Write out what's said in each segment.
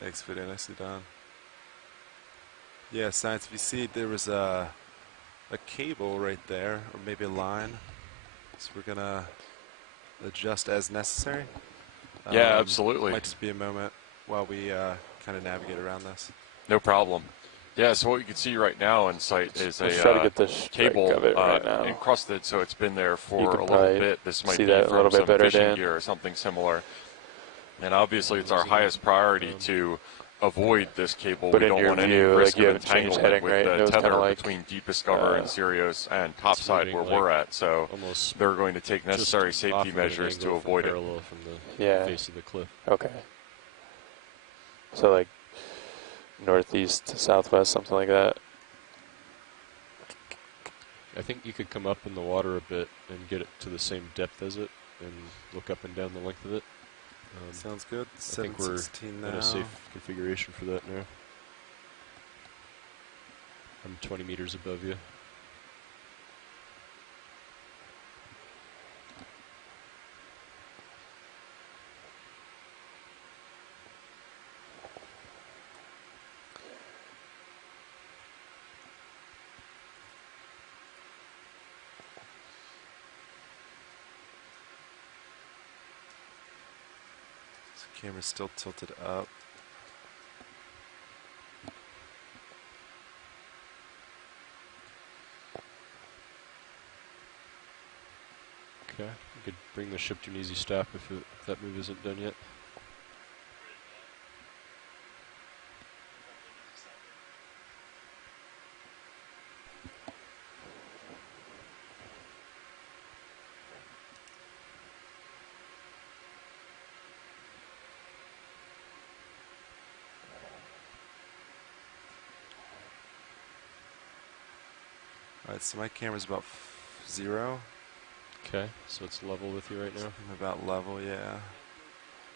Thanks, video. Nicely done. Yeah, Science, if you see, there was a cable right there, or maybe a line. So we're going to adjust as necessary. Yeah, absolutely. Might just be a moment while we kind of navigate around this. No problem. Yeah, so what you can see right now in sight is Let's a try to get this cable of it right now. encrusted, so it's been there for You a can little probably bit. This might see be that a from little bit some better, fishing Dan. gear or something similar. And obviously it's our highest priority to avoid this cable. But We in don't your want any view, risk like, you of haven't changed entanglement heading, with right? It the was tether kinda like, between Deep Discover and Sirius and topside where like we're at. So they're going to take just necessary off safety of an measures to angle avoid it. parallel from the face of the cliff. Okay. So like northeast to southwest, something like that. I think you could come up in the water a bit and get it to the same depth as it and look up and down the length of it. Sounds good. I think we're 716 in now. a safe configuration for that now. I'm 20 meters above you. Camera's still tilted up. Okay, you could bring the ship to an easy stop if that move isn't done yet. Alright, so my camera's about 0. Okay, so it's level with you right now? I'm about level, yeah.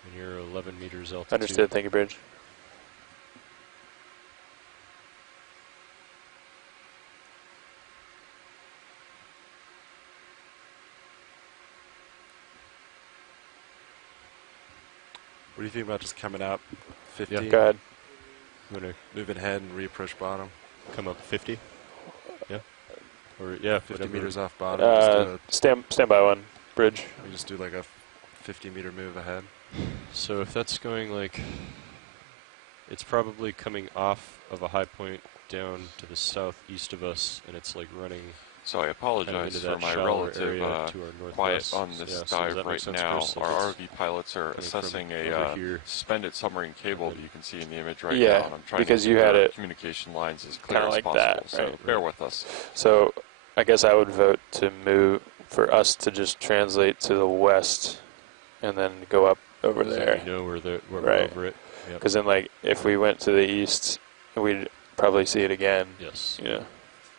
And you're 11 meters altitude. Understood. Thank you, Bridge. What do you think about just coming up 50? Yeah. Go ahead. I'm going to move ahead and reapproach bottom. Come up 50? Yeah? Or, yeah, 50 meters off bottom. Stand by one, Bridge. We just do like a 50-meter move ahead. So if that's going like, it's probably coming off of a high point down to the southeast of us, and it's like running. So I apologize for my relative quiet on this dive right now. Our ROV pilots are assessing a suspended submarine cable that you can see in the image right now. And I'm trying because to you had it communication lines as clear as like possible. that, so right? bear with us. So I guess I would vote to move for us to just translate to the west and then go up over there. You know we're right. over it. Because then, like, if we went to the east, we'd probably see it again. Yes. You know.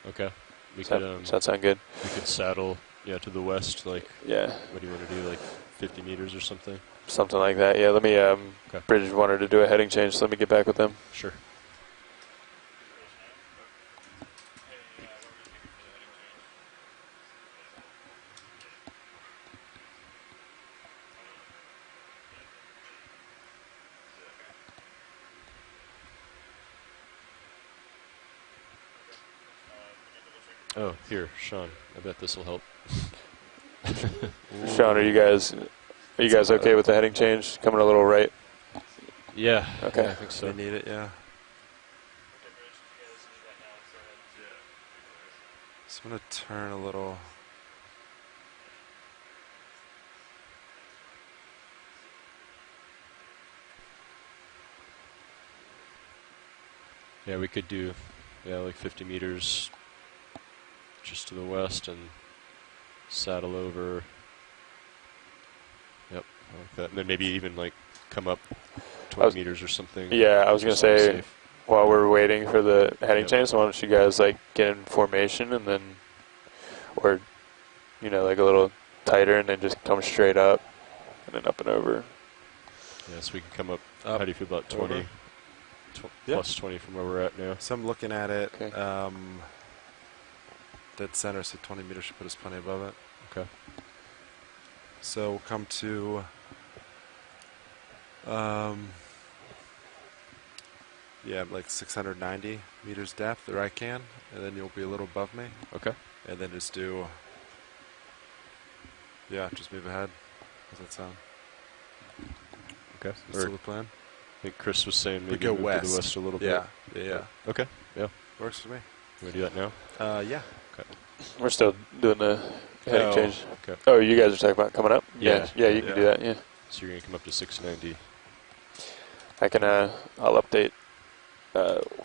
Okay. Does that sound good? We could saddle, to the west, like. Yeah. What do you want to do, like 50 meters or something? Something like that. Yeah. Let me. Bridge wanted to do a heading change, so let me get back with them. Sure. Oh, here, Sean. I bet this will help. Sean, are you guys okay with the heading change? Coming a little right? Yeah. Okay. Yeah, I think so. They need it, yeah. So I'm going to turn a little. Yeah, we could do, like 50 meters just to the west and saddle over. Yep, like that. And then maybe even like come up 20 meters or something. Yeah, I was going to say, safe. While we're waiting for the heading change, so why don't you guys like get in formation and then, or, like a little tighter and then just come straight up and then up and over. Yeah, so we can come up. How do you feel about 20? Plus 20 from where we're at now. So I'm looking at it. Okay. Dead center, so 20 meters should put us plenty above it. Okay. So we'll come to Yeah, like 690 meters depth, or I can, and then you'll be a little above me. Okay. And then just do, yeah, just move ahead. How's that sound? Okay. Is still the plan? I think Chris was saying maybe go move west. to the west a little Yeah, bit. yeah. Okay. Yeah. Works for me. You want to do that now? Yeah. Okay. We're still doing the heading change. Okay. Oh, you guys are talking about coming up? Yeah. Yeah, you can do that, yeah. So you're going to come up to 690. I can, I'll update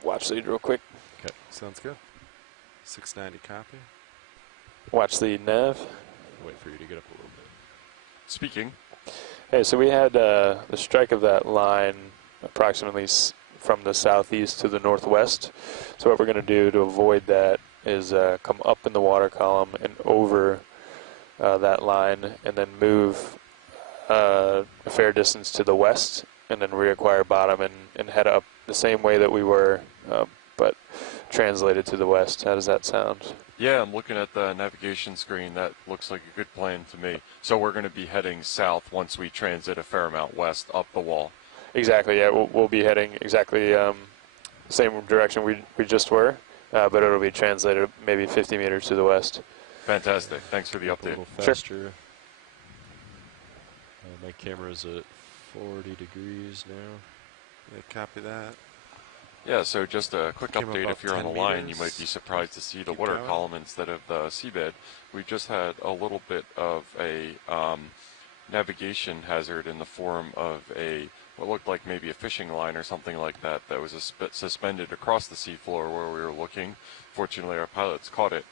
watch lead real quick. Okay. Sounds good. 690 copy. Watch lead nav. Wait for you to get up a little bit. Speaking. Hey, so we had the strike of that line approximately from the southeast to the northwest. So what we're going to do to avoid that is come up in the water column and over that line, and then move a fair distance to the west, and then reacquire bottom and head up the same way that we were, but translated to the west. How does that sound? Yeah, I'm looking at the navigation screen. That looks like a good plan to me. So we're going to be heading south once we transit a fair amount west up the wall. Exactly, yeah. We'll be heading exactly the same direction we just were, but it'll be translated maybe 50 meters to the west. Fantastic. Thanks for the update. A little faster. Sure. My camera's at 40 degrees now. Yeah, copy that. Yeah, so just a quick Came update. about If you're on the 10 line, you meters. might be surprised to see the Keep water going. column instead of the seabed. We just had a little bit of a navigation hazard in the form of what looked like maybe a fishing line or something like that was suspended across the seafloor where we were looking. Fortunately, our pilots caught it.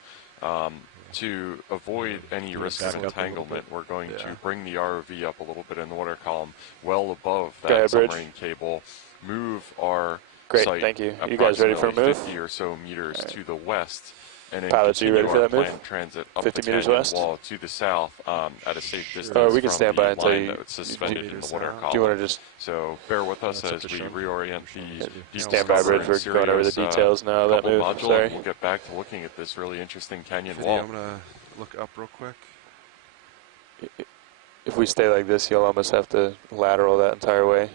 To avoid any risk of entanglement, we're going to bring the ROV up a little bit in the water column, well above that submarine cable, move our site Thank you. You guys ready for a move? 50 or so meters to the west, and then Pilots, are you continue ready for our that move? planned transit up 50 the meters canyon west? wall to the south at a safe distance we can from stand the by until line you- that was suspended in the water Do column. Do you want to just So bear with us That's up as to we Sean. reorient the stand by, Bridge? We're going over the details now of that couple move. module, Sorry. and we'll get back to looking at this really interesting canyon Video, wall. I'm going to look up real quick. If we stay like this, you'll almost have to lateral that entire way.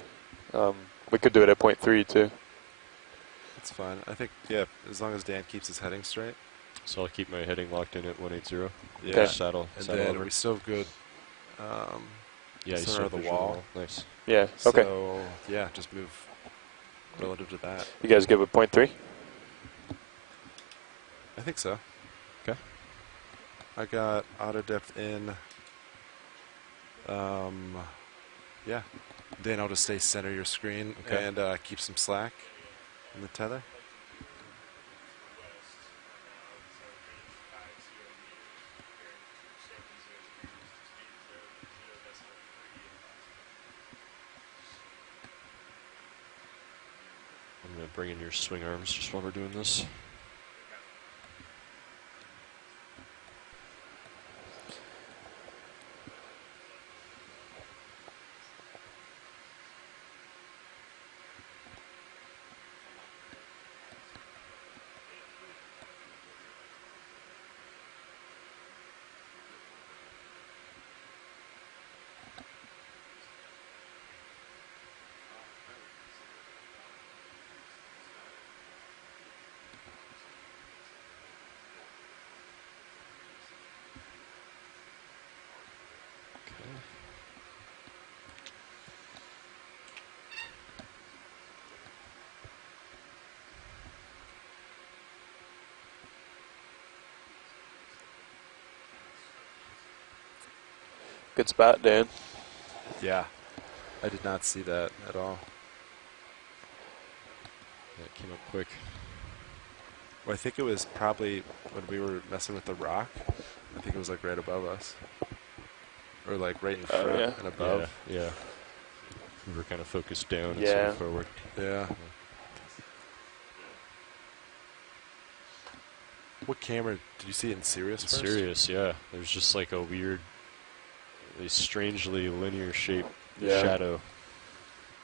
We could do it at 0.3 too. That's fine. I think, yeah, as long as Dan keeps his heading straight. So I'll keep my heading locked in at 180. Yeah. Okay. Saddle. And saddle then over. we still have good Yeah, you center saw of the visual wall. Nice. Yeah. Okay. So, yeah, just move relative to that. You guys good with 0.3? I think so. Okay. I got auto depth in. Yeah. Dan, I'll just stay center your screen and keep some slack in the tether. I'm going to bring in your swing arms just while we're doing this. Good spot, Dan. Yeah. I did not see that at all. That came up quick. Well, I think it was probably when we were messing with the rock. I think it was like right above us. Or like right in front and above. Yeah. We were kind of focused down Yeah. instead of forward. Yeah. What camera did you see it in Sirius first? Sirius, yeah. There's just like a weird, a strangely linear shaped Yeah. shadow.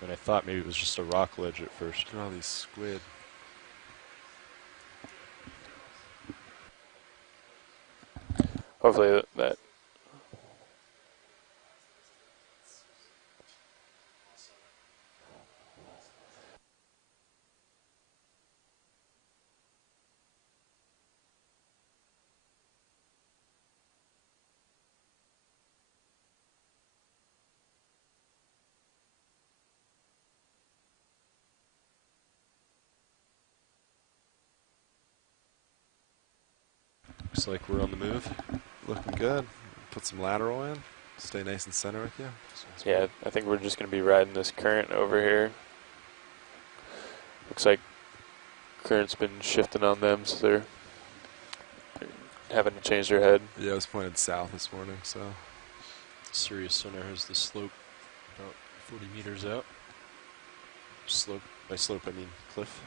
And I thought maybe it was just a rock ledge at first. Look at all these squid. Hopefully that Looks like we're on the move. Looking good. Put some lateral in. Stay nice and center with you. Sounds Yeah, good. I think we're just going to be riding this current over here. Looks like current's been shifting on them, so they're having to change their head. Yeah, it was pointed south this morning, so. Sirius sonar has the slope about 40 meters out. Slope, by slope I mean cliff.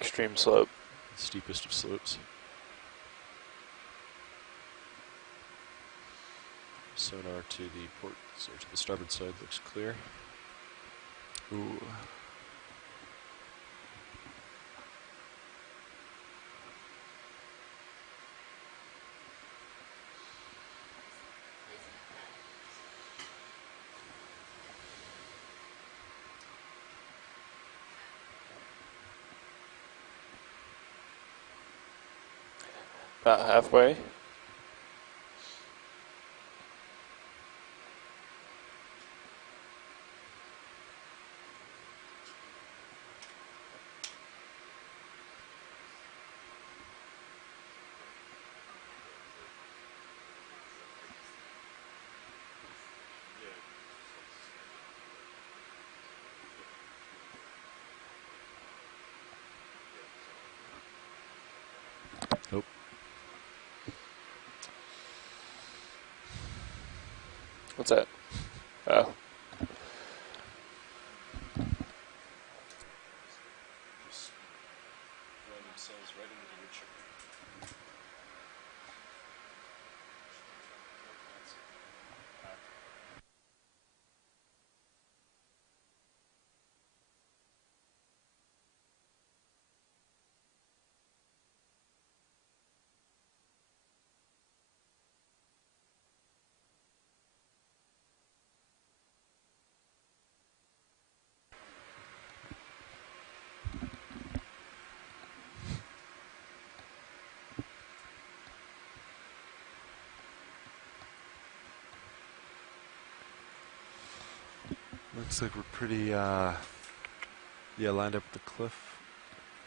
Extreme slope. Steepest of slopes. Sonar to the port, so to the starboard side looks clear. Ooh. About halfway. Nope. What's that? Oh. Just run themselves right into the wood chipper. Looks like we're pretty, lined up with the cliff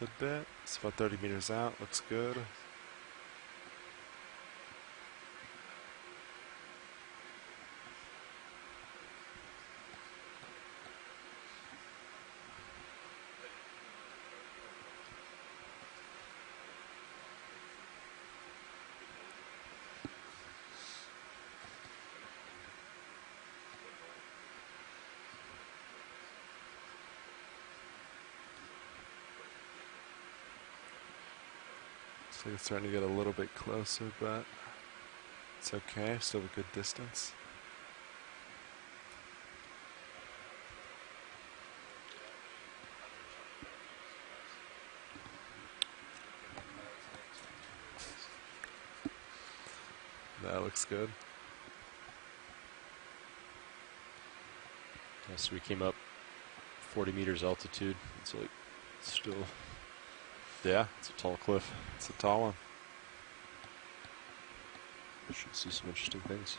a good bit. It's about 30 meters out. Looks good. Looks like it's starting to get a little bit closer, but it's okay. Still a good distance. That looks good. Yeah, so we came up 40 meters altitude. It's like still, Yeah, it's a tall cliff. it's a tall one. Should see some interesting things.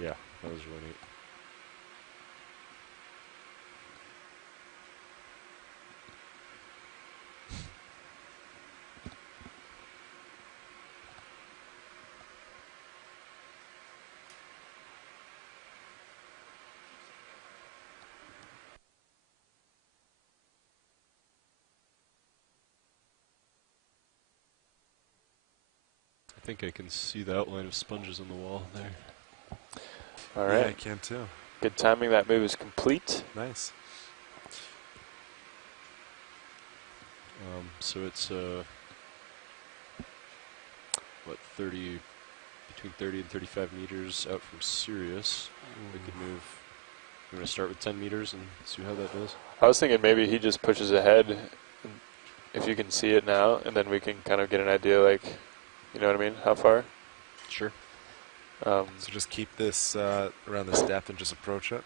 Yeah, that was really neat. I think I can see the outline of sponges on the wall there. All Yeah, right. I can too. Good timing. That move is complete. Nice. So it's what, 30, between 30 and 35 meters out from Sirius. We could move. We're going to start with 10 meters and see how that does. I was thinking maybe he just pushes ahead, if you can see it now, and then we can kind of get an idea, like, you know what I mean? How far? Sure. So just keep this around this depth and just approach it.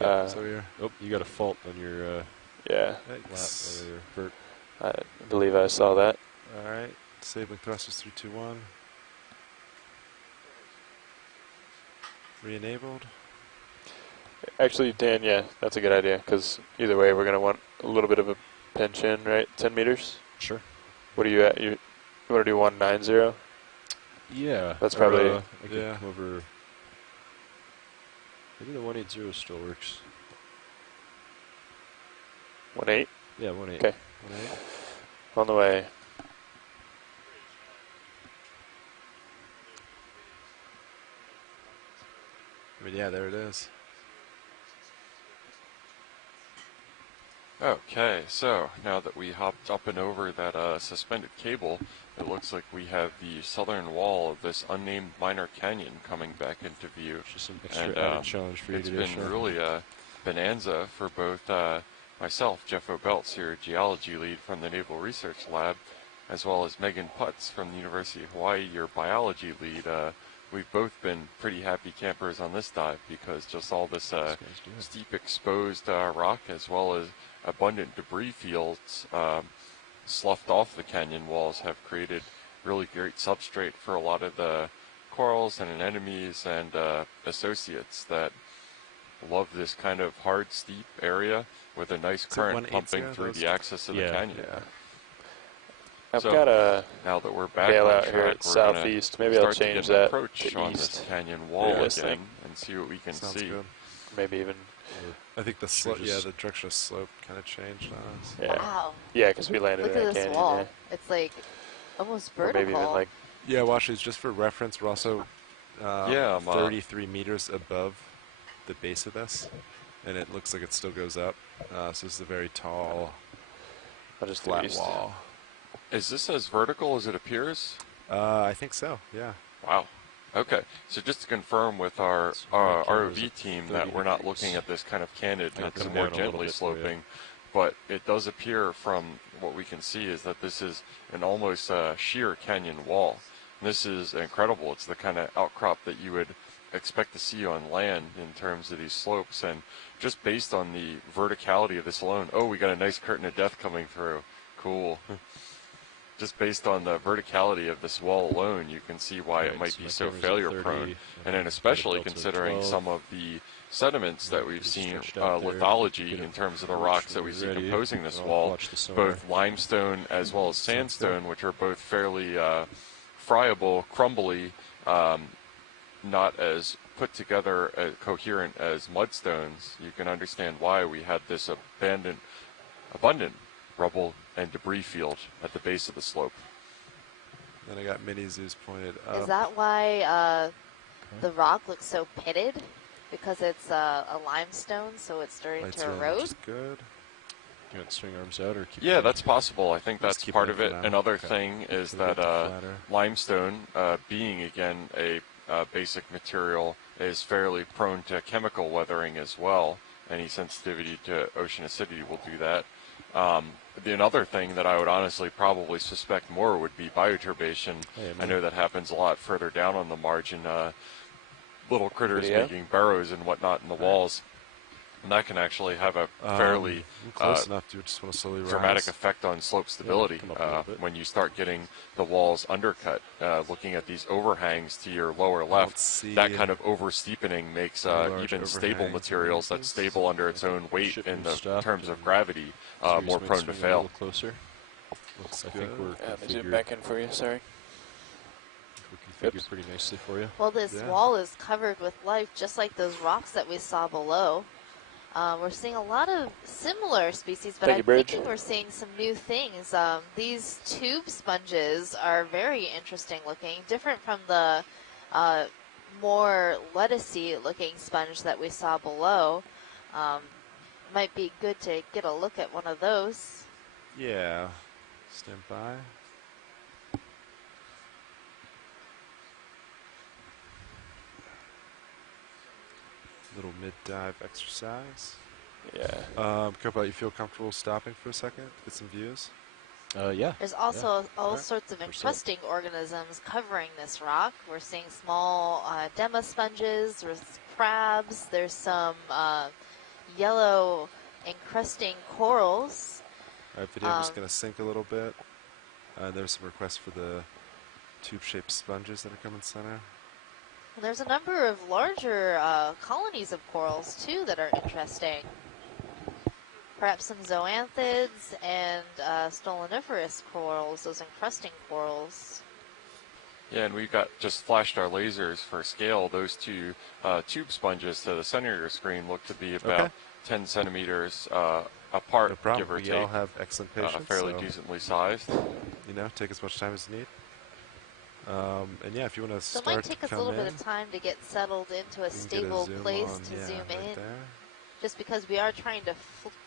Yeah. So you're. Oh, you got a fault on your Yeah, Yikes. lap or your vert. I believe I saw that. All right. Disabling thrusters 3, 2, 1. Re-enabled. Actually, Dan, yeah, that's a good idea, because either way, we're going to want a little bit of a pinch in, right? 10 meters? Sure. What are you at? You want to do 190? Yeah. That's probably... I could come over... Maybe the 180 still works. 1.8? Yeah, 1.8. Okay. 1.8. On the way. I mean, yeah, there it is. Okay, so now that we hopped up and over that suspended cable, it looks like we have the southern wall of this unnamed minor canyon coming back into view. Just some extra added challenge for you It's today, been really a bonanza for both myself, Jeff O'Belts here, geology lead from the Naval Research Lab, as well as Megan Putz from the University of Hawaii, your biology lead. We've both been pretty happy campers on this dive because just all this steep exposed rock as well as abundant debris fields sloughed off the canyon walls have created really great substrate for a lot of the corals and anemones and associates that love this kind of hard, steep area with a nice current pumping through the axis of the canyon. Yeah. I've got a now that we're back bail on out track, here at we're southeast. Maybe I'll start to change get an that approach to on east. this canyon wall Maybe this again thing. and see what we can Sounds see. good. Maybe even... I think the slope, just- the direction of slope kind of changed on us. Yeah. Wow. Yeah, because we landed Look in at that this canyon. wall. Yeah. It's like almost Or vertical. maybe even like... Yeah, watch these just for reference. We're also Yeah, I'm, 33 meters above the base of this, and it looks like it still goes up. So this is a very tall, I'll just do flat east. wall. Is this as vertical as it appears? I think so. Yeah. Wow. Okay, so just to confirm with our So my camera's ROV at team 30 that we're not degrees. looking at this kind of candid, I'll it's come more down a little gently bit for you. sloping, but it does appear from what we can see is that this is an almost sheer canyon wall. And this is incredible. It's the kind of outcrop that you would expect to see on land in terms of these slopes, and just based on the verticality of this alone. Oh, we got a nice curtain of death coming through. Cool. Just based on the verticality of this wall alone, you can see why it Right, might so be my so camera's at failure 30, prone. And then especially Delta considering 12. some of the sediments that we've Pretty seen, stretched out there. lithology Get it in terms of the approach rocks that when we you're see ready. composing this I'll wall, watch the sonar. both limestone as well as Sounds good. sandstone, which are both fairly friable, crumbly, not as put together coherent as mudstones. You can understand why we had this abundant rubble and debris field at the base of the slope. Then I got mini zoos pointed up. Is that why the rock looks so pitted? Because it's a limestone, so it's starting Lights to are in, which erode? is good. You want to swing arms out or keep Yeah, going? that's possible. I think Let's that's keep part it of for it. now. Another Okay. thing is Gonna get that the flatter. limestone, being again a basic material, is fairly prone to chemical weathering as well. Any sensitivity to ocean acidity will do that. Another thing that I would honestly probably suspect more would be bioturbation. Hey, I know that happens a lot further down on the margin. Little critters Video? making burrows and whatnot in the walls. And that can actually have a fairly I'm close enough to just want to slowly dramatic rise. effect on slope stability come up a little bit. when you start getting the walls undercut. Looking at these overhangs to your lower don't left, see that kind of oversteepening makes any large even stable overhangs materials or that's stable under its own weight Ship in and the stuff terms of and gravity Serious more might prone to swing a fail. little closer. Looks I think good. we're Let me zoom configured, back in for you, sorry. we're configured pretty nicely for you. Well, this Yeah. wall is covered with life, just like those rocks that we saw below. We're seeing a lot of similar species, but Thank I'm you, Bridge. thinking we're seeing some new things. These tube sponges are very interesting looking, different from the more lettucey looking sponge that we saw below. Might be good to get a look at one of those. Yeah. Stand by. Little mid-dive exercise. Yeah. Cooper, you feel comfortable stopping for a second? Get some views? Yeah. There's also all Alright. sorts of We're set. encrusting organisms covering this rock. We're seeing small dema sponges, there's crabs, there's some yellow encrusting corals. Alright, video, I'm just going to sink a little bit. There's some requests for the tube-shaped sponges that are coming center. And there's a number of larger colonies of corals, too, that are interesting. Perhaps some zoanthids and stoloniferous corals, those encrusting corals. Yeah, and we've got just flashed our lasers for scale. Those two tube sponges to the center of your screen look to be about 10 centimeters apart, No problem. give or We take. all have excellent patience. Fairly so, decently sized. You know, take as much time as you need. And yeah, if you want to So start it might take us a little bit of time to get settled into a stable place to zoom in. There. Just because we are trying to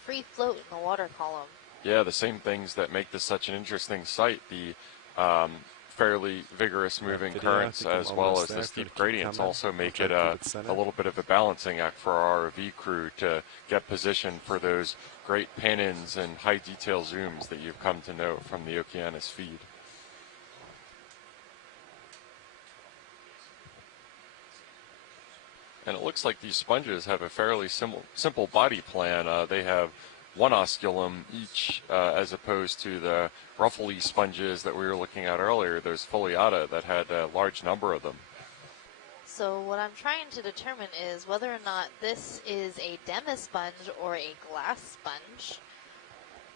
free float in the water column. Yeah, the same things that make this such an interesting site, the fairly vigorous moving currents as well as the steep gradients also make it a little bit of a balancing act for our ROV crew to get positioned for those great pan-ins and high detail zooms that you've come to know from the Okeanos feed. And it looks like these sponges have a fairly simple body plan. They have one osculum each, as opposed to the ruffly sponges that we were looking at earlier, those foliata that had a large number of them. So what I'm trying to determine is whether or not this is a demisponge or a glass sponge.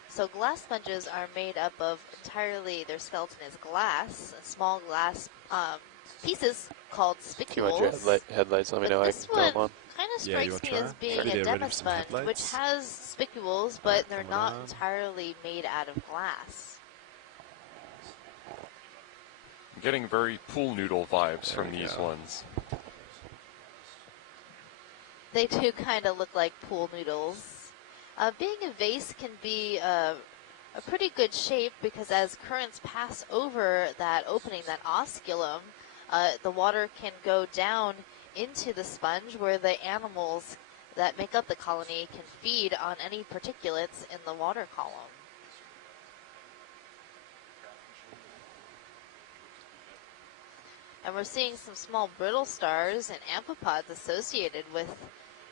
So glass sponges are made up of entirely, their skeleton is glass, small glass pieces called spicules. If you want your headlights, let me know. I can throw them on. Kind of strikes me as being a demisponge, which has spicules, but they're not entirely made out of glass. I'm getting very pool noodle vibes from these ones. They do kind of look like pool noodles. Being a vase can be a pretty good shape because as currents pass over that opening, that osculum, the water can go down into the sponge where the animals that make up the colony can feed on any particulates in the water column. And we're seeing some small brittle stars and amphipods associated with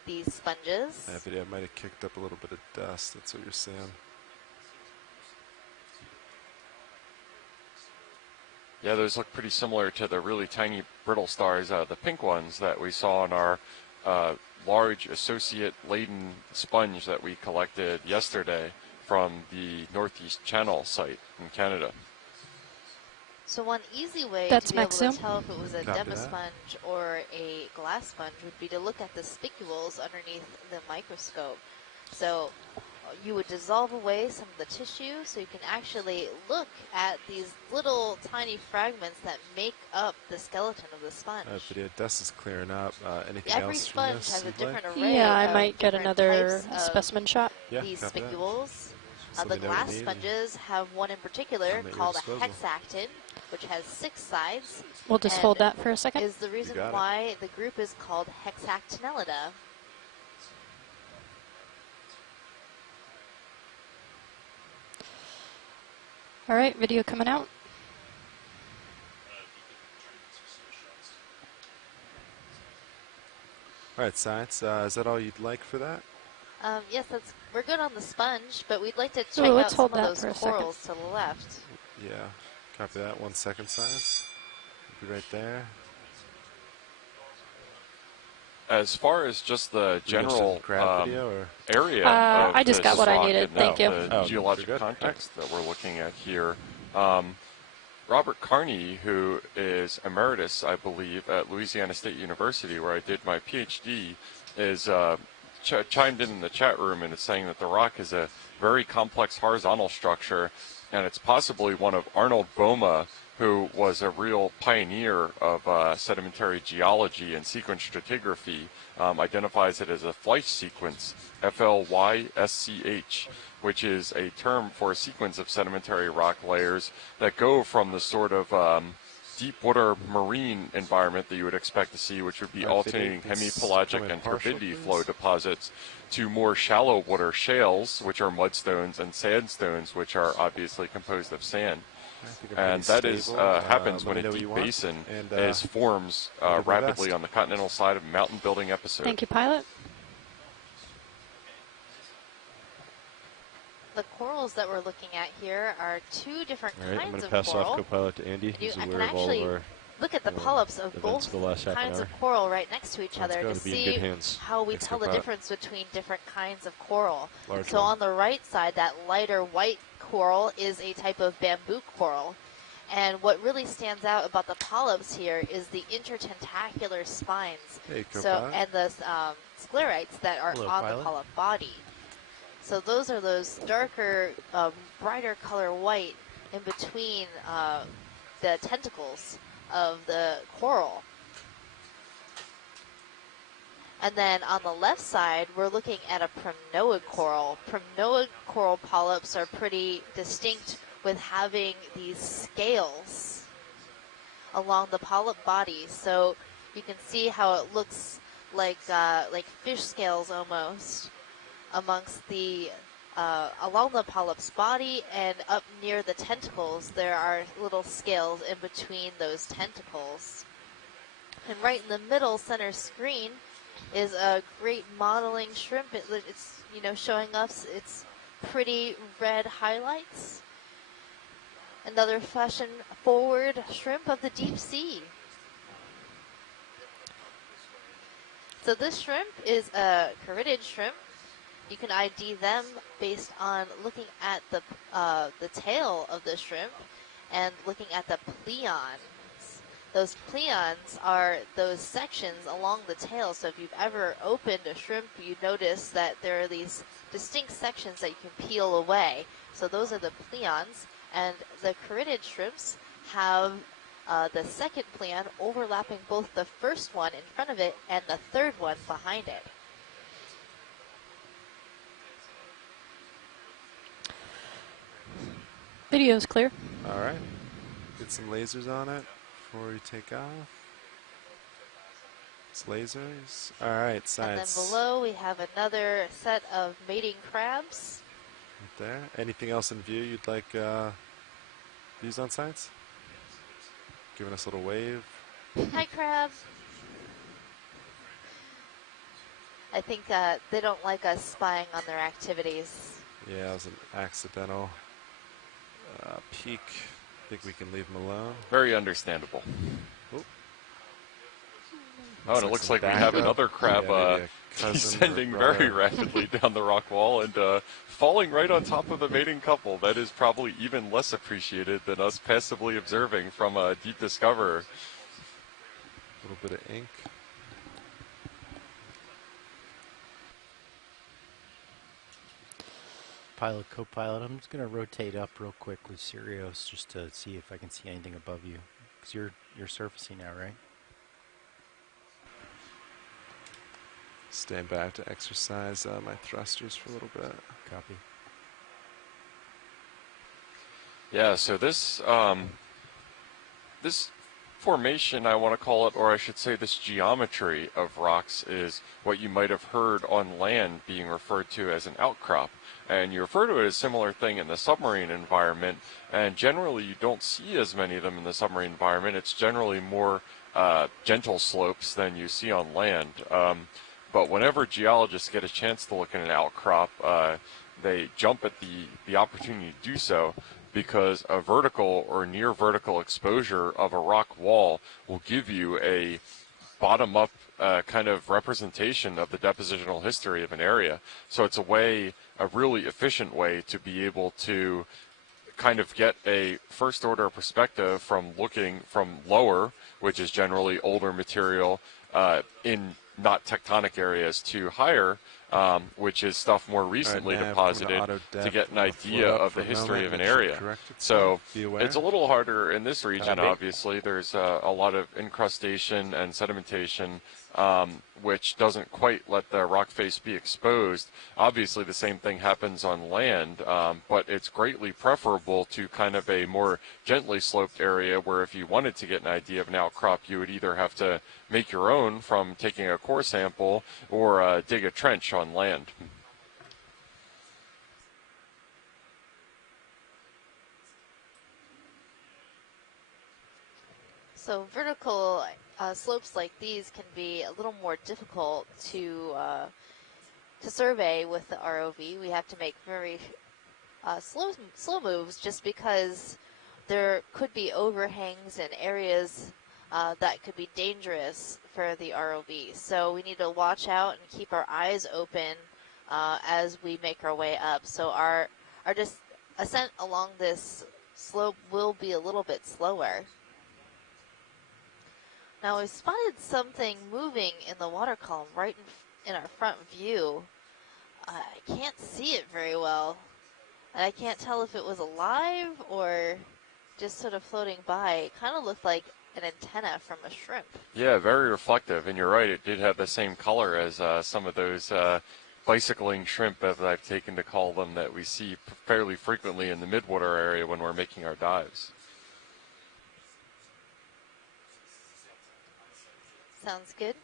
these sponges. That video might have kicked up a little bit of dust. That's what you're saying. Yeah, those look pretty similar to the really tiny brittle stars, the pink ones that we saw on our large associate-laden sponge that we collected yesterday from the Northeast Channel site in Canada. So one easy way That's to be able to Maxim. tell if it was a demisponge or a glass sponge would be to look at the spicules underneath the microscope. So you would dissolve away some of the tissue so you can actually look at these little tiny fragments that make up the skeleton of the sponge. Video dust is clearing up. Anything Every else sponge from this has a you'd different like? array Yeah, I of might get different another types of specimen shot. Yeah, these copy that. spicules. So The we know what glass we need. sponges have one in particular I'm at your called a disposal. hexactin, which has 6 sides. We'll just and hold that for a second. is the reason got it. why the group is called Hexactinellida. All right, video coming out. All right, science. Is that all you'd like for that? Yes, we're good on the sponge, but we'd like to check Ooh, out let's some hold of that those for a second. corals to the left. Yeah. Copy that. 1 second, science. Be right there. As far as just the general area of I just got this what I rock needed. and Thank you. the geologic context that we're looking at here, Robert Carney, who is emeritus, I believe, at Louisiana State University, where I did my PhD, is chimed in the chat room and is saying that the rock is a very complex horizontal structure, and it's possibly one of Arnold Boma, who was a real pioneer of sedimentary geology and sequence stratigraphy, identifies it as a Flysch sequence, F-L-Y-S-C-H, which is a term for a sequence of sedimentary rock layers that go from the sort of deep water marine environment that you would expect to see, which would be alternating hemipelagic and turbidity flow deposits, to more shallow water shales, which are mudstones, and sandstones, which are obviously composed of sand. And that happens when a deep basin forms rapidly on the continental side of a mountain building episode. Thank you, pilot. The corals that we're looking at here are 2 different All right, I'm kinds going to of pass coral. off co-pilot to Andy. He's I can aware of all of actually our look at the polyps of both kinds of coral right next to each other to see how we tell the difference between different kinds of coral. So on the right side, that lighter white coral is a type of bamboo coral. And what really stands out about the polyps here is the intertentacular spines, and the sclerites that are on the polyp body. So those are those darker, brighter color white in between the tentacles of the coral. And then on the left side, we're looking at a primnoid coral. Primnoid coral polyps are pretty distinct with having these scales along the polyp body. So you can see how it looks like fish scales almost amongst the along the polyp's body, and up near the tentacles there are little scales in between those tentacles. And right in the middle center screen is a great modeling shrimp. It's showing us its pretty red highlights. Another fashion-forward shrimp of the deep sea. So this shrimp is a caridid shrimp. You can ID them based on looking at the tail of the shrimp and looking at the pleons. Those pleons are those sections along the tail. So if you've ever opened a shrimp, you notice that there are these distinct sections that you can peel away. So those are the pleons. And the caridid shrimps have the second pleon overlapping both the first one in front of it and the third one behind it. Video's clear. All right. Get some lasers on it before we take off. It's lasers. All right, science. And then below we have another set of mating crabs. Right there. Anything else in view you'd like views on science? Giving us a little wave. Hi, crab. I think they don't like us spying on their activities. Yeah, it was an accidental peek. I think we can leave them alone. Very understandable. Oop. Oh, and it looks like we have another crab descending very rapidly down the rock wall and falling right on top of the mating couple. That is probably even less appreciated than us passively observing from a deep discoverer. A little bit of ink. Pilot, co-pilot, I'm just going to rotate up real quick with Sirius just to see if I can see anything above you. Because you're surfacing now, right? Stand by to exercise my thrusters for a little bit. Copy. Yeah, so this this formation, I want to call it, or I should say this geometry of rocks, is what you might have heard on land being referred to as an outcrop. And you refer to it as a similar thing in the submarine environment, and generally you don't see as many of them in the submarine environment. It's generally more gentle slopes than you see on land. But whenever geologists get a chance to look at an outcrop, they jump at the opportunity to do so, because a vertical or near vertical exposure of a rock wall will give you a bottom-up kind of representation of the depositional history of an area. So it's a really efficient way to be able to kind of get a first-order perspective from looking from lower, which is generally older material in not tectonic areas, to higher, which is stuff more recently deposited, to get an idea of the history of an area. So it's a little harder in this region, obviously. There's a lot of incrustation and sedimentation, which doesn't quite let the rock face be exposed. Obviously the same thing happens on land, but it's greatly preferable to kind of a more gently sloped area where if you wanted to get an idea of an outcrop, you would either have to make your own from taking a core sample or dig a trench on land. So vertical slopes like these can be a little more difficult to survey with the ROV. We have to make very slow moves just because there could be overhangs in areas that could be dangerous for the ROV. So we need to watch out and keep our eyes open as we make our way up. So our ascent along this slope will be a little bit slower. Now we spotted something moving in the water column right in our front view. I can't see it very well. And I can't tell if it was alive or just sort of floating by. It kind of looked like an antenna from a shrimp. Yeah, very reflective, and you're right, it did have the same color as some of those bicycling shrimp, as I've taken to call them, that we see fairly frequently in the midwater area when we're making our dives. Sounds good.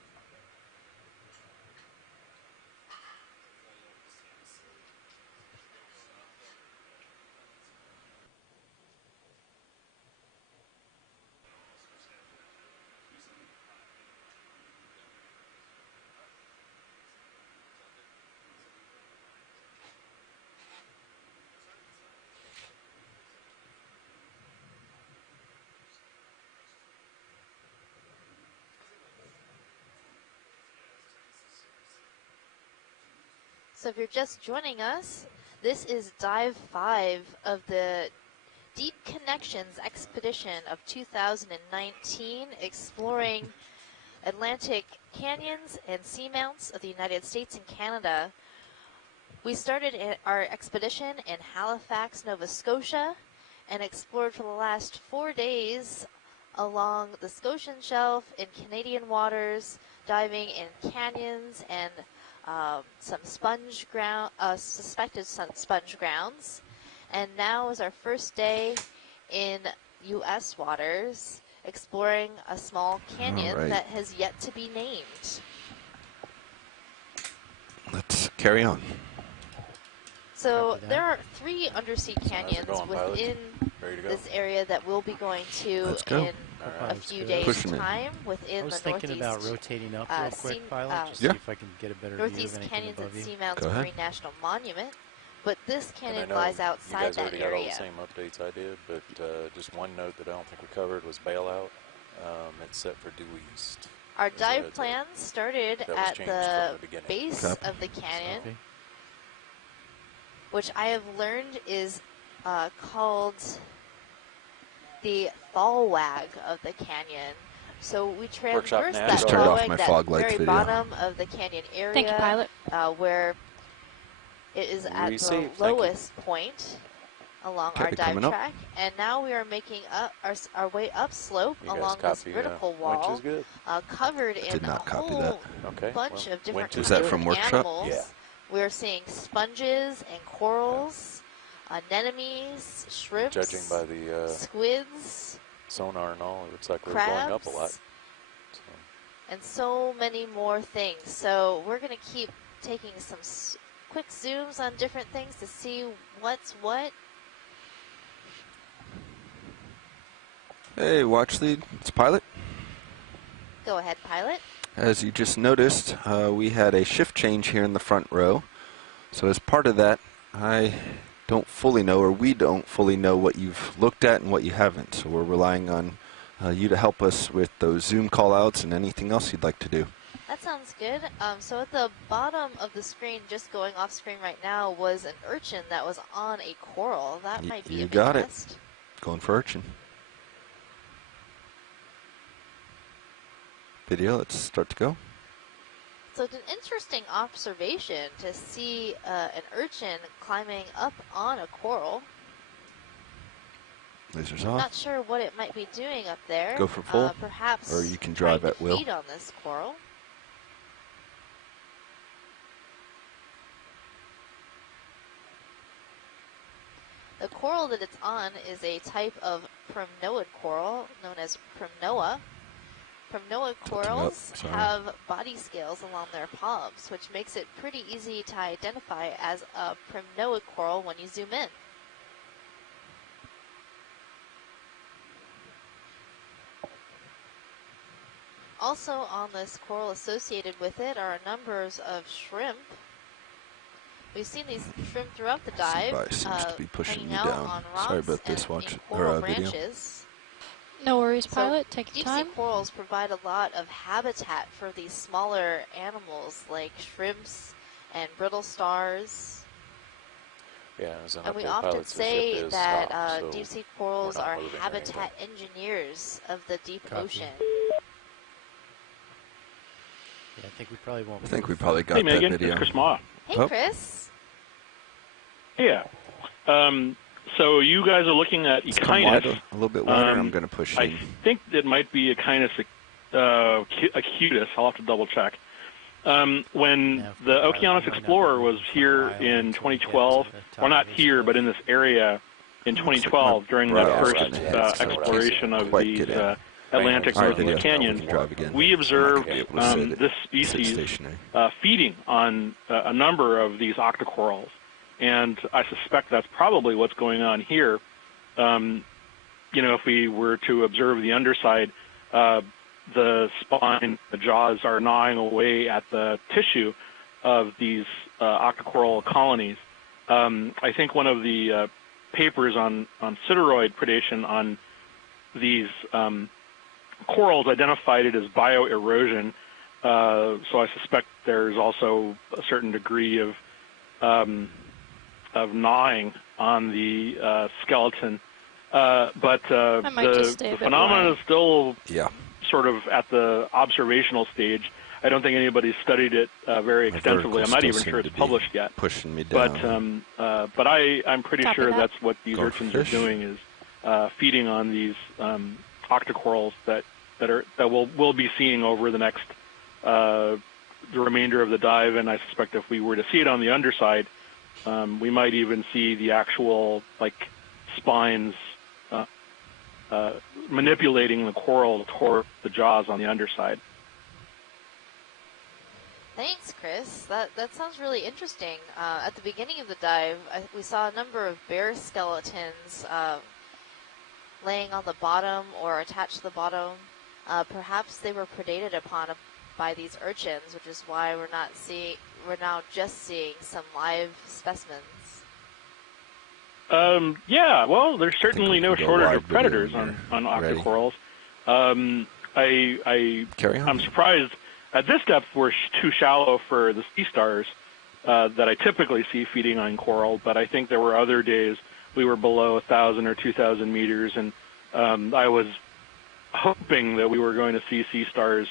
So if you're just joining us, this is Dive 5 of the Deep Connections Expedition of 2019, exploring Atlantic canyons and seamounts of the United States and Canada. We started our expedition in Halifax, Nova Scotia, and explored for the last 4 days along the Scotian Shelf in Canadian waters, diving in canyons and some suspected sponge grounds. And now is our first day in U.S. waters, exploring a small canyon that has yet to be named. Let's carry on. So there are 3 undersea canyons within this area that we'll be going to in a few days' time within the northeast. I was thinking about rotating up real quick, Pilot, just see if I can get a better view of anything above you. Northeast Canyons and Seamounts Marine National Monument, but this canyon lies outside that area. You guys already got all the same updates I did, but just one note that I don't think we covered was bailout. It's set for due east. Our dive plans started at the base of the canyon, which I have learned is called the fall wag of the canyon. So we traverse that fall wag, that very bottom of the canyon area. Thank you, Pilot. Where it is at the lowest point along our dive track. And now we are making up our way upslope along this vertical wall, covered in a whole bunch of different animals. Yeah. We're seeing sponges and corals, anemones, shrimps, judging by the squids, sonar and all, it looks like we're crabs, going up a lot. and so many more things. So we're going to keep taking some quick zooms on different things to see what's what. Hey, watch lead. It's Pilot. Go ahead, Pilot. As you just noticed, we had a shift change here in the front row. So as part of that, I don't fully know, or we don't fully know what you've looked at and what you haven't. So we're relying on you to help us with those Zoom callouts and anything else you'd like to do. That sounds good. So at the bottom of the screen, just going off screen right now, was an urchin that was on a coral. That might be you got it. Going for urchin. Video, let's start to go. So it's an interesting observation to see an urchin climbing up on a coral. Lasers I'm off. not sure what it might be doing up there. Go for full, perhaps or you can drive at will. Feed on this coral. The coral that it's on is a type of primnoid coral known as primnoa. Primnoid corals have body scales along their palms, which makes it pretty easy to identify as a primnoid coral when you zoom in. Also on this coral associated with it are numbers of shrimp. We've seen these shrimp throughout the dive, seems to be pushing me out down. on rocks Sorry about this. and Watch coral video. branches. No worries, So pilot. Take your deep-sea time. corals provide a lot of habitat for these smaller animals like shrimps and brittle stars. Yeah, as an And we update, often pilots, the ship say is that stopped, so deep-sea corals we're not are moving or habitat anything. engineers of the deep Copy. ocean. Yeah, I think we probably won't. I think we move. probably got Hey, that Megan, video. it's Chris Ma. Hey, Oh. Chris. Yeah. So you guys are looking at Let's come wider, Echinus. a little bit wider. I'm going to push I in. think it might be Echinus acutus. I'll have to double check. When Yeah, the probably Okeanos might not Explorer move was for a here while in until we get to 2012, the top well, not of this here, cliff. but in this area in Looks like 2012 my during brother the was first getting ahead, so exploration I of quite these get in. Atlantic All right, Northeast video. Canyons, We can drive again. we I'm not observed gonna be able to sit this sit species stationary. feeding on a number of these octocorals, and I suspect that's probably what's going on here. If we were to observe the underside, the spine, the jaws are gnawing away at the tissue of these octocoral colonies. I think one of the papers on sideroid predation on these corals identified it as bioerosion, so I suspect there's also a certain degree of gnawing on the skeleton. But the phenomenon is still sort of at the observational stage. I don't think anybody's studied it very extensively. I'm not even sure it's published yet. Pushing me down. But I'm pretty Copy sure that. that's what these urchins are doing, is feeding on these octocorals that we'll be seeing over the next the remainder of the dive. And I suspect if we were to see it on the underside, we might even see the actual spines manipulating the coral toward the jaws on the underside. Thanks, Chris. That sounds really interesting. At the beginning of the dive, we saw a number of bear skeletons laying on the bottom or attached to the bottom. Perhaps they were predated upon by these urchins, which is why we're now just seeing some live specimens. Yeah, well, there's certainly no shortage of predators on octocorals. I'm surprised at this depth we're too shallow for the sea stars that I typically see feeding on coral, but I think there were other days we were below 1,000 or 2,000 meters, and I was hoping that we were going to see sea stars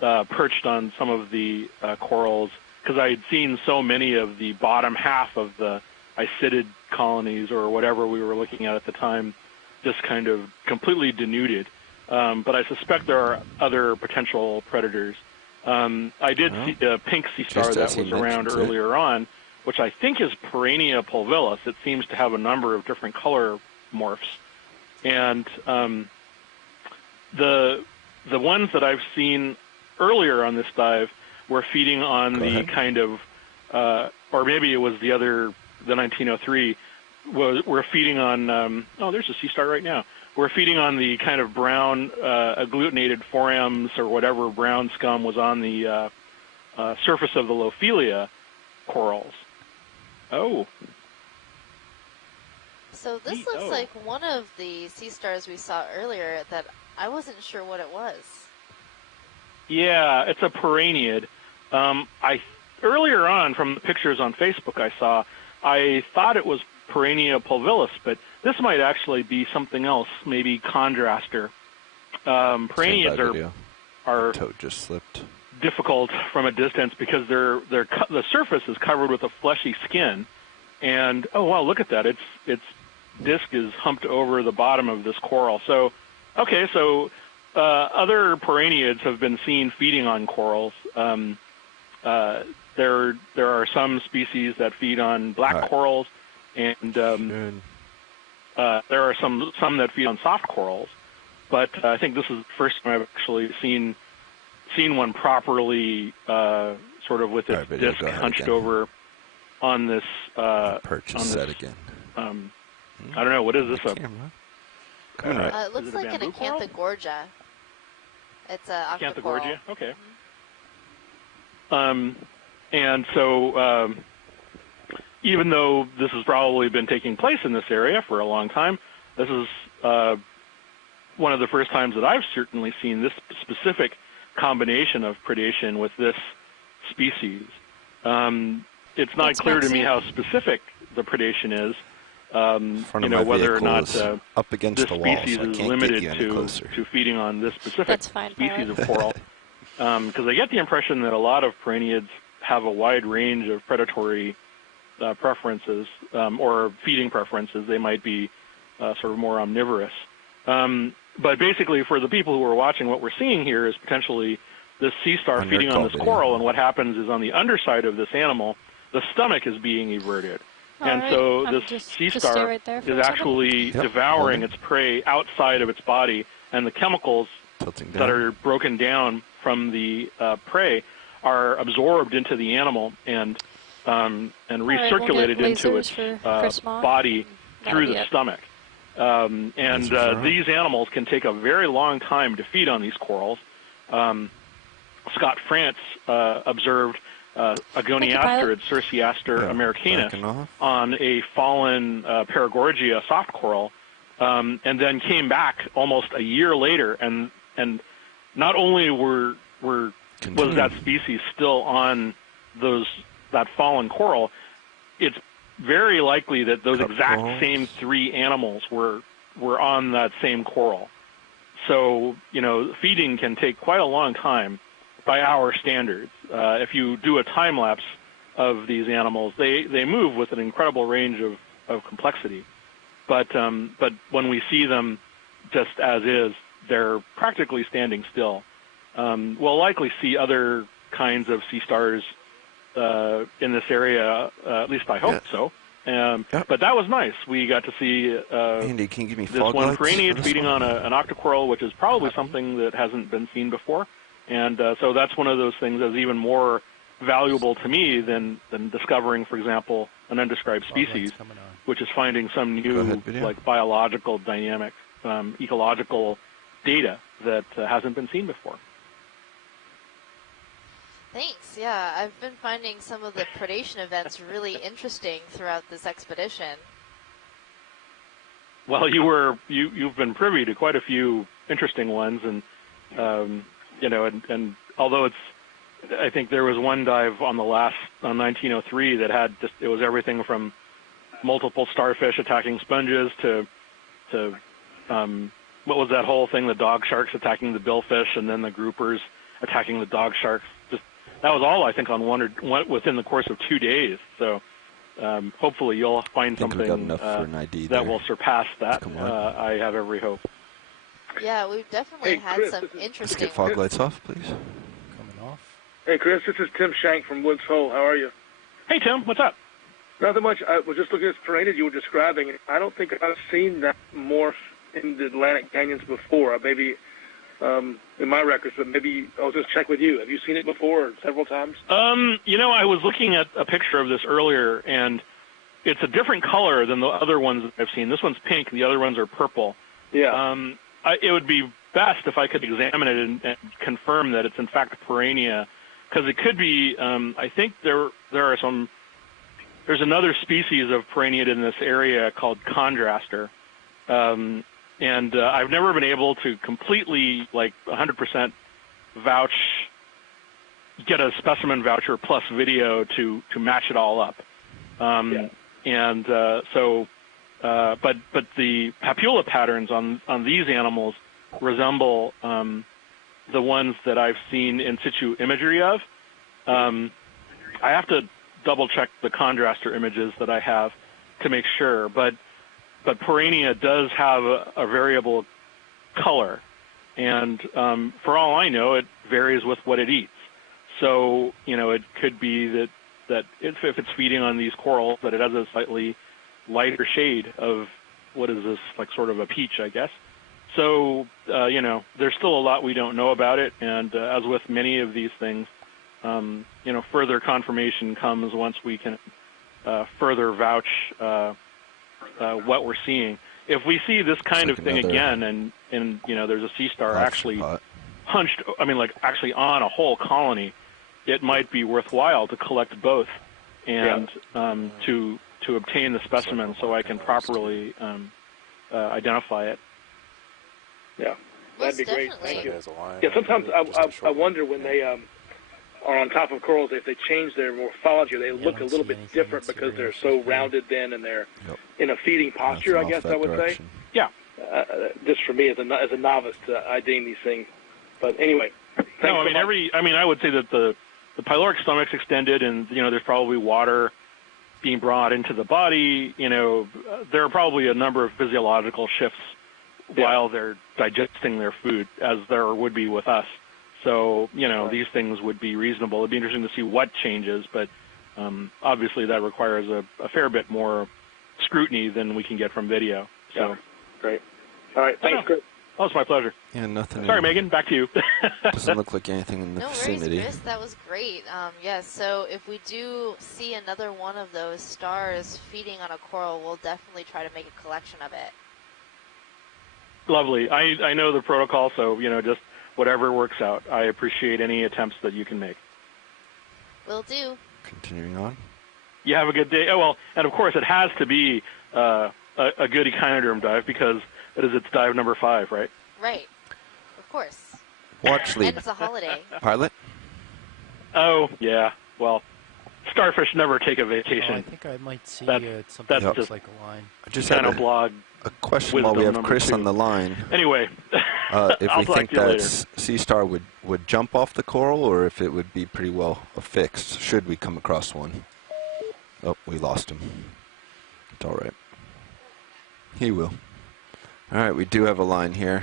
perched on some of the corals, because I had seen so many of the bottom half of the isidid colonies or whatever we were looking at the time just kind of completely denuded. But I suspect there are other potential predators. I did see a pink sea star that was around earlier on, which I think is Perennia pulvillus. It seems to have a number of different color morphs. And the ones that I've seen earlier on this dive were feeding on the kind of, or maybe it was the 1903, we're feeding on, there's a sea star right now. We're feeding on the kind of brown agglutinated forams or whatever brown scum was on the surface of the Lophelia corals. Oh. So this looks like one of the sea stars we saw earlier that I wasn't sure what it was. Yeah, it's a perenniid. Earlier on, from the pictures on Facebook I saw, I thought it was Perennia pulvillus, but this might actually be something else, maybe chondraster. Perenniids are toad just slipped. Difficult from a distance because the surface is covered with a fleshy skin, and oh wow, look at that! Its disc is humped over the bottom of this coral. So, okay, so other perenniids have been seen feeding on corals. There are some species that feed on black corals, and there are some that feed on soft corals. But I think this is the first time I've actually seen one properly, sort of with its disc hunched over on this. Purchase set again. I don't know, what is this? It looks like an Acanthogorgia. It's a Acanthogorgia. Okay. And so, even though this has probably been taking place in this area for a long time, this is one of the first times that I've certainly seen this specific combination of predation with this species. It's not clear to me how specific the predation is. Whether or not up against this the wall, species so I is can't limited get you any to feeding on this specific fine, species of coral. Because I get the impression that a lot of perenniids have a wide range of predatory preferences or feeding preferences. They might be sort of more omnivorous. But basically, for the people who are watching, what we're seeing here is potentially this sea star feeding on this coral, and what happens is on the underside of this animal, the stomach is being everted. And so this sea star is actually devouring its prey outside of its body, and the chemicals that are broken down from the prey are absorbed into the animal and recirculated into its body through the stomach. These animals can take a very long time to feed on these corals. Scott France observed Agoniasterid Cerciaster americanus on a fallen Paragorgia soft coral, and then came back almost a year later, and not only was that species still on that fallen coral, it's very likely that those exact same three animals were on that same coral. So, feeding can take quite a long time by our standards. If you do a time lapse of these animals, they move with an incredible range of complexity. But when we see them just as is, they're practically standing still. We'll likely see other kinds of sea stars in this area, at least I hope so. But that was nice. We got to see Andy, can you give me this one perenniid feeding on an octocoral, which is probably something that hasn't been seen before. And so that's one of those things that's even more valuable to me than discovering, for example, an undescribed species, which is finding some new biological dynamic, ecological data that hasn't been seen before. Thanks. Yeah, I've been finding some of the predation events really interesting throughout this expedition. Well, you've been privy to quite a few interesting ones, and and although I think there was one dive on 1903 that had it was everything from multiple starfish attacking sponges to what was that whole thing, the dog sharks attacking the billfish, and then the groupers attacking the dog sharks. That was all, I think, on one within the course of 2 days. So hopefully you'll find something that will surpass that. I have every hope. Yeah, we've definitely had some interesting... Let's get fog lights off, please. Coming off. Hey, Chris, this is Tim Shank from Woods Hole. How are you? Hey, Tim, what's up? Nothing much. I was just looking at this perenniid you were describing. I don't think I've seen that morph in the Atlantic canyons before. Maybe in my records, but maybe I'll just check with you. Have you seen it before, several times? I was looking at a picture of this earlier, and it's a different color than the other ones that I've seen. This one's pink, the other ones are purple. Yeah. It would be best if I could examine it and confirm that it's in fact Perennia, because it could be. I think there are some. There's another species of Perenniid in this area called Chondraster, and I've never been able to completely 100% get a specimen voucher plus video to match it all up. But the papula patterns on these animals resemble the ones that I've seen in situ imagery of. I have to double check the Chondraster images that I have to make sure, but Perennia does have a variable color, and for all I know, it varies with what it eats. So it could be that if it's feeding on these corals, that it has a slightly lighter shade of what is this, sort of a peach, I guess. So there's still a lot we don't know about it, and as with many of these things, further confirmation comes once we can further vouch what we're seeing. If we see this kind of thing again, and there's a sea star actually hunched, actually on a whole colony, it might be worthwhile to collect both and to obtain the specimen so I can properly identify it. Yeah, that'd be great. Definitely. Thank you. As a line, Yeah, sometimes I wonder when yeah. they are on top of corals, if they change their morphology, they look a little bit different because they're so rounded then and they're in a feeding posture, I guess I would say. Yeah. Just for me as a novice to IDing these things. But anyway. No, I mean, I would say that the pyloric stomach's extended, and there's probably water being brought into the body. There are probably a number of physiological shifts while they're digesting their food, as there would be with us. So, these things would be reasonable. It'd be interesting to see what changes, but obviously that requires a fair bit more scrutiny than we can get from video. So, yeah. Great. All right, thanks, Chris. Oh, it's my pleasure. Yeah, nothing. Sorry, Megan, back to you. Doesn't look like anything in the vicinity. No worries, Chris. That was great. Yes, so if we do see another one of those stars feeding on a coral, we'll definitely try to make a collection of it. Lovely. I know the protocol, so, just whatever works out. I appreciate any attempts that you can make. Will do. Continuing on. You have a good day. Oh, well, and of course it has to be a good echinoderm dive because it's dive number 5, right? Right. Of course. Watch lead. And it's a holiday. Pilot? Oh, yeah. Well, starfish never take a vacation. I think I might see something that looks like a line. I just had blog a question while we have Chris 2. on the line. Anyway, if I'll we think talk to you that sea star would jump off the coral, or if it would be pretty well affixed, should we come across one. Oh, we lost him. It's all right. He will. All right, we do have a line here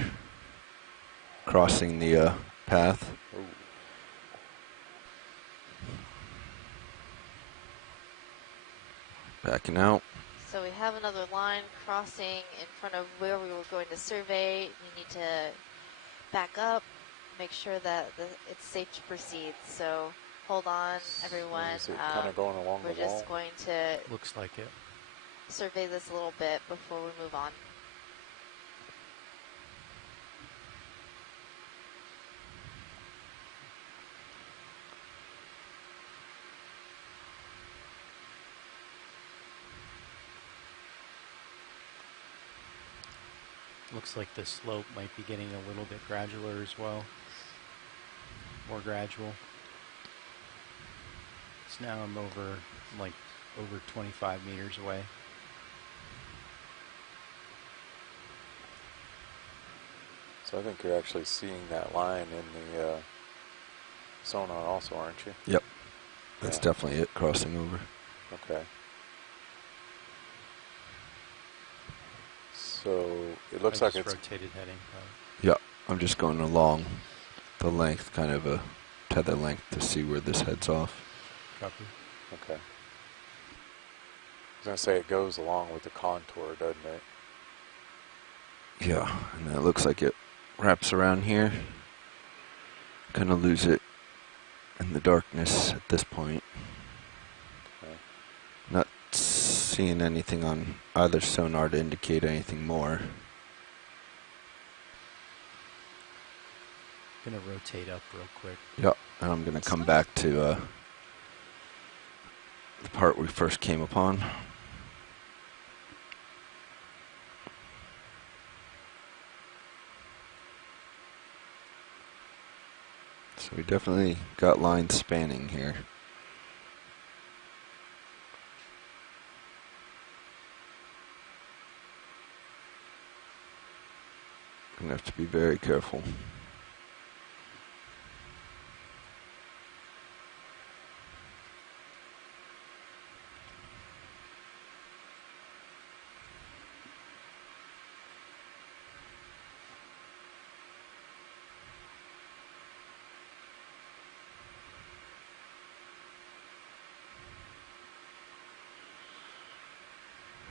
crossing the path. Backing out. So we have another line crossing in front of where we were going to survey. We need to back up, make sure that it's safe to proceed. So hold on, everyone. Is it kind of going along we're the wall? just going to looks like it. Survey this a little bit before we move on. Looks like the slope might be getting a little bit gradualer as well. More gradual. So now I'm over 25 meters away. So I think you're actually seeing that line in the sonar also, aren't you? Yep. That's definitely it crossing over. Okay. So it looks like it's rotated heading. Yeah, I'm just going along the length, kind of a tether length to see where this heads off. Copy. Okay. I was going to say it goes along with the contour, doesn't it? Yeah, and it looks like it wraps around here. Kind of lose it in the darkness at this point. Okay. Not seeing anything on either sonar to indicate anything more. Gonna rotate up real quick. Yep, and I'm gonna come back to the part we first came upon. So we definitely got lines spanning here. Gonna have to be very careful.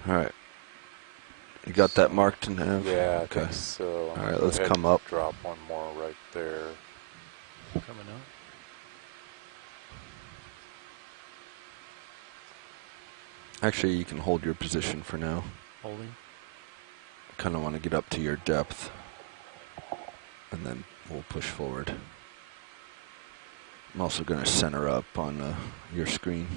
All right. You got that marked in half? Yeah, I okay. think so. All right, let's come up. Drop one more right there. Coming up. Actually, you can hold your position for now. Holding. Kind of want to get up to your depth, and then we'll push forward. I'm also going to center up on your screen.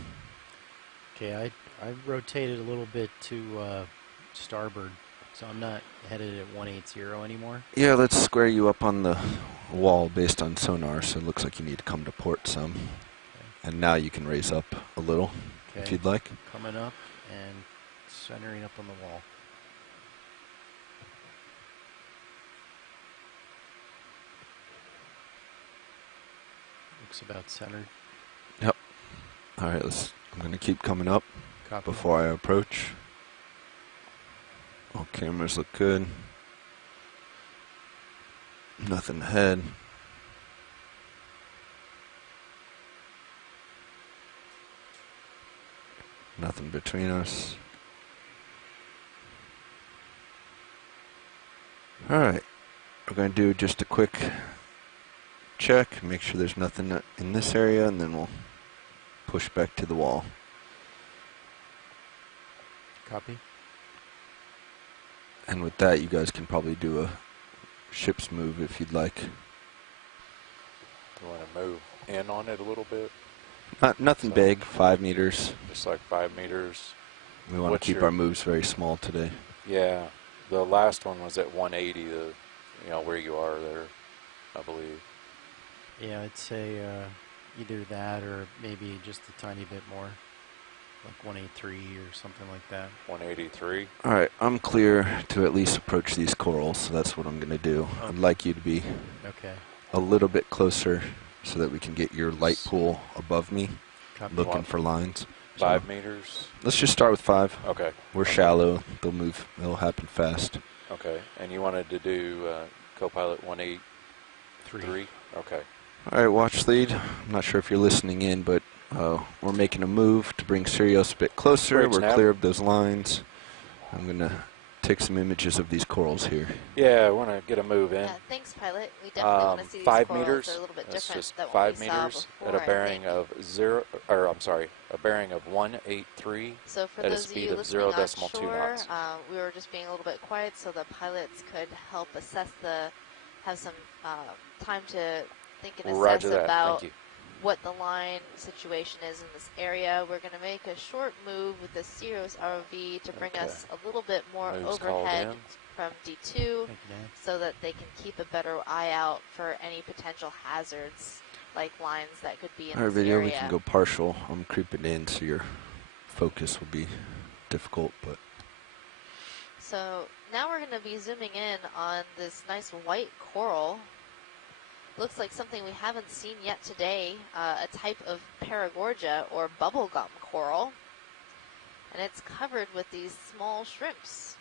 Okay, I rotated a little bit to starboard. So I'm not headed at 180 anymore? Yeah, let's square you up on the wall based on sonar, so it looks like you need to come to port some. Okay. And now you can raise up a little, if you'd like. Coming up and centering up on the wall. Looks about centered. Yep. All right, I'm going to keep coming up. Copy. Before I approach. All cameras look good. Nothing ahead. Nothing between us. All right. We're going to do just a quick check, make sure there's nothing in this area, and then we'll push back to the wall. Copy. And with that, you guys can probably do a ship's move if you'd like. You want to move in on it a little bit? Nothing big, 5 meters. Just like 5 meters. We want to keep our moves very small today. Yeah, the last one was at 180. Where you are there, I believe. Yeah, I'd say either that or maybe just a tiny bit more, like 183 or something like that. 183. All right, I'm clear to at least approach these corals, so that's what I'm going to do. Okay. I'd like you to be a little bit closer so that we can get your light pool above me, looking for lines. 5 meters? Let's just start with 5. Okay. We're shallow. They'll move. It'll happen fast. Okay. And you wanted to do co-pilot 183? Okay. All right, watch lead. I'm not sure if you're listening in, but we're making a move to bring Sirius a bit closer. Bridge we're nav. clear of those lines. I'm going to take some images of these corals here. Yeah, I want to get a move in. Yeah, thanks, pilot. We definitely want to see these 5 corals. meters. They're a little bit That's different just than what 5 we saw meters before, at a bearing of a bearing of 183. So for at a those of speed you of listening 0.2 onshore, knots. we were just being a little bit quiet so the pilots could help assess have some time to think and Roger assess that. about Thank you. what the line situation is in this area. We're going to make a short move with the Sirius ROV to bring us a little bit more Moves overhead called from D2 so that they can keep a better eye out for any potential hazards like lines that could be in Our this video, area. we can go partial. I'm creeping in, so your focus will be difficult, but... So now we're going to be zooming in on this nice white coral. Looks like something we haven't seen yet today, a type of Paragorgia or bubblegum coral. And it's covered with these small shrimps.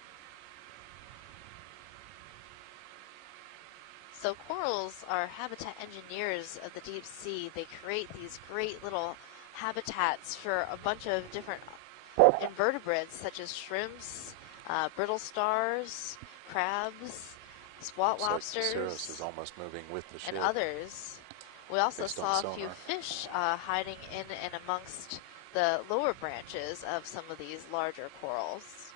So corals are habitat engineers of the deep sea. They create these great little habitats for a bunch of different invertebrates such as shrimps, brittle stars, crabs, swat lobsters, Sirius is almost moving with the ship. and others. We also Based saw on a few sonar. fish hiding in and amongst the lower branches of some of these larger corals.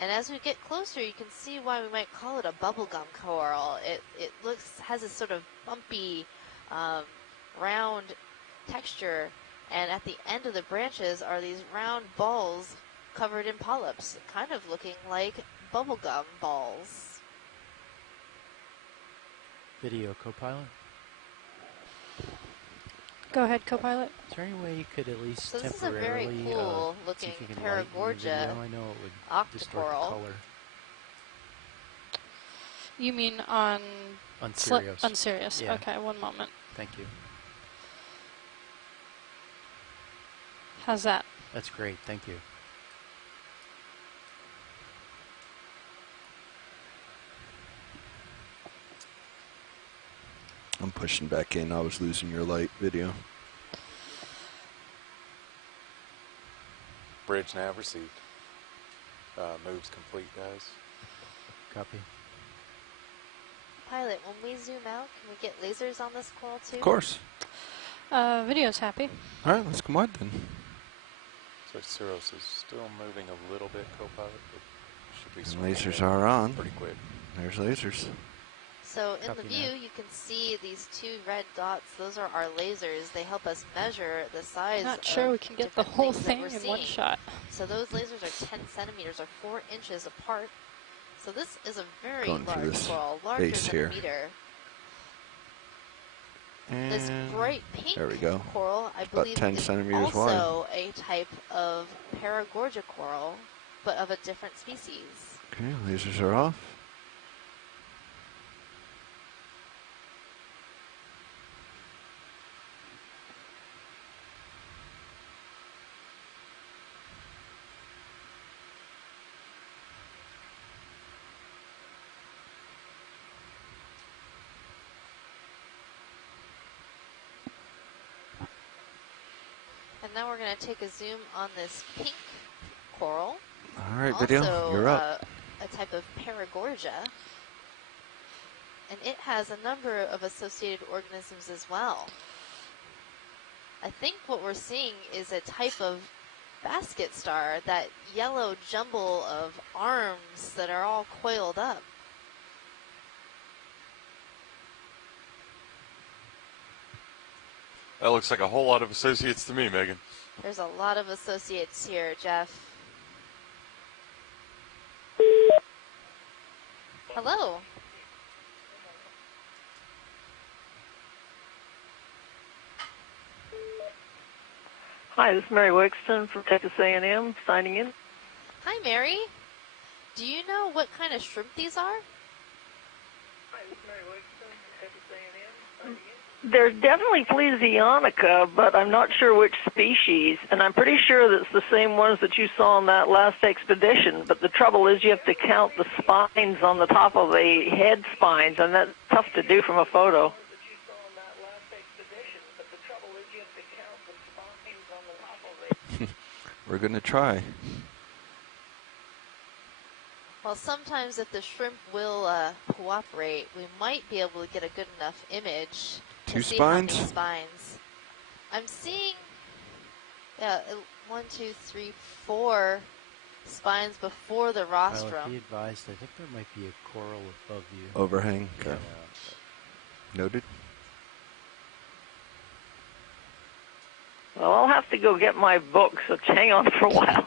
And as we get closer, you can see why we might call it a bubblegum coral. It has a sort of bumpy, round texture, and at the end of the branches are these round balls covered in polyps, kind of looking like bubblegum balls. Video co-pilot. Go ahead, co-pilot. Is there any way you could at least So this is a very temporarily cool see looking if you can lighten the Paragorgia video? I know it would distort the octocoral. color. You mean on... On Sirius. On Sirius. Yeah. Okay, one moment. Thank you. How's that? That's great. Thank you. I'm pushing back in. I was losing your light video. Bridge nav received. Moves complete, guys. Copy. Pilot, when we zoom out, can we get lasers on this coral too? Of course. Video's happy. All right, let's come on then. So Sirius is still moving a little bit, co-pilot, but should be And swinging lasers in are on. pretty quick. There's lasers. So in Copy the view, you can see these 2 red dots. Those are our lasers. They help us measure the size Not of sure we can get the different whole things that thing we're in one seeing. shot. So those lasers are 10 centimeters or 4 inches apart. So this is a very Going through large this coral, larger base than here. a meter. And This bright pink there we go. coral, I About believe, 10 is centimeters wide. also a type of Paragorgia coral, but of a different species. Okay, lasers are off. And now we're going to take a zoom on this pink coral. All right, video, you're up. A type of Paragorgia. And it has a number of associated organisms as well. I think what we're seeing is a type of basket star, that yellow jumble of arms that are all coiled up. That looks like a whole lot of associates to me, Megan. There's a lot of associates here, Jeff. Hello. Hi, this is Mary Wexton from Texas A&M signing in. Hi, Mary. Do you know what kind of shrimp these are? Hi, this is Mary Wexton from Texas A&M signing in. There's definitely Plesionica, but I'm not sure which species, and I'm pretty sure that it's the same ones that you saw on that last expedition. But the trouble is you have to count the spines on the top of the head spines, and that's tough to do from a photo. We're going to try. Well, sometimes if the shrimp will cooperate, we might be able to get a good enough image to see how many spines. I'm seeing, 1, 2, 3, 4 spines before the rostrum. Well, be advised, I think there might be a coral above you. Overhang, okay. Noted. Well, I'll have to go get my book, so hang on for a while.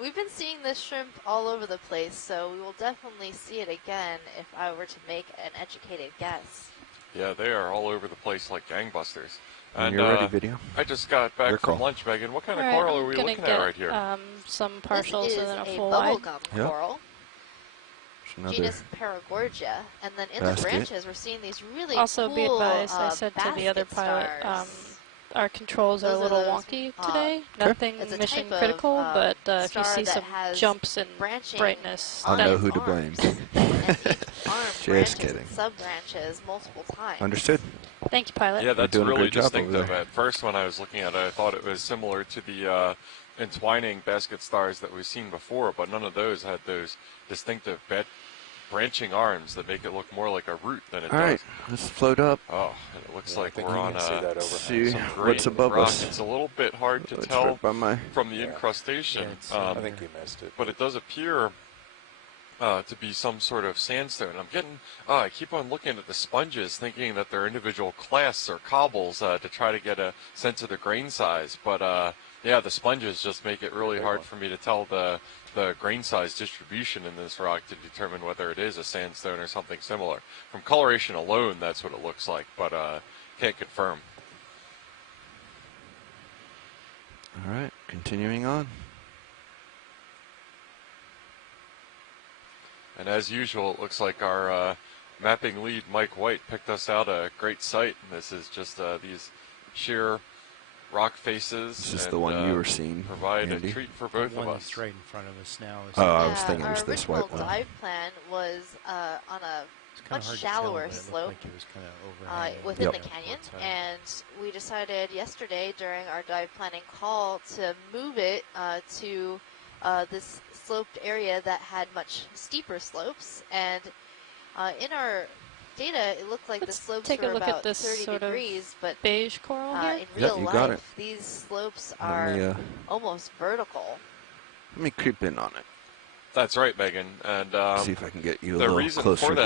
We've been seeing this shrimp all over the place, so we will definitely see it again if I were to make an educated guess. Yeah, they are all over the place like gangbusters. And you're ready, video. I just got back from lunch, Megan. What kind of coral are we looking at right here? Some partials and then a full wide. wide. Coral. Genus Paragorgia, and then in the branches we're seeing these really also cool, be advised, I said to the other pilot, our controls are a little wonky today. Nothing mission critical, but if you see some jumps in brightness, I'll know who to blame. Just kidding. Sub-branches multiple times. Understood. Thank you, pilot. Yeah, that's really distinctive. At first, when I was looking at it, I thought it was similar to the entwining basket stars that we've seen before, but none of those had those distinctive branching arms that make it look more like a root than it does. All right, let's float up. Oh, and it looks like we're on see what's above us. It's a little bit hard to tell from the incrustation. I think you missed it. But it does appear to be some sort of sandstone. I keep on looking at the sponges thinking that they're individual clasts or cobbles to try to get a sense of the grain size. But yeah, the sponges just make it really hard for me to tell the grain size distribution in this rock to determine whether it is a sandstone or something similar. From coloration alone, that's what it looks like, but can't confirm. All right, continuing on. And as usual, it looks like our mapping lead, Mike White, picked us out a great site. This is just these sheer rock faces. This is the one you were seeing. Provide Andy. a treat for both of us. That's right in front of us now. I was thinking it was this white one. Our original dive plan was on a much shallower slope within the canyon, and we decided yesterday during our dive planning call to move it to this sloped area that had much steeper slopes, and in our data it looked like the slopes were about 30 degrees, but beige coral here? in real life these slopes are almost vertical. Let me creep in on it. That's right, Megan, and see if I can get you a the little reason closer for that to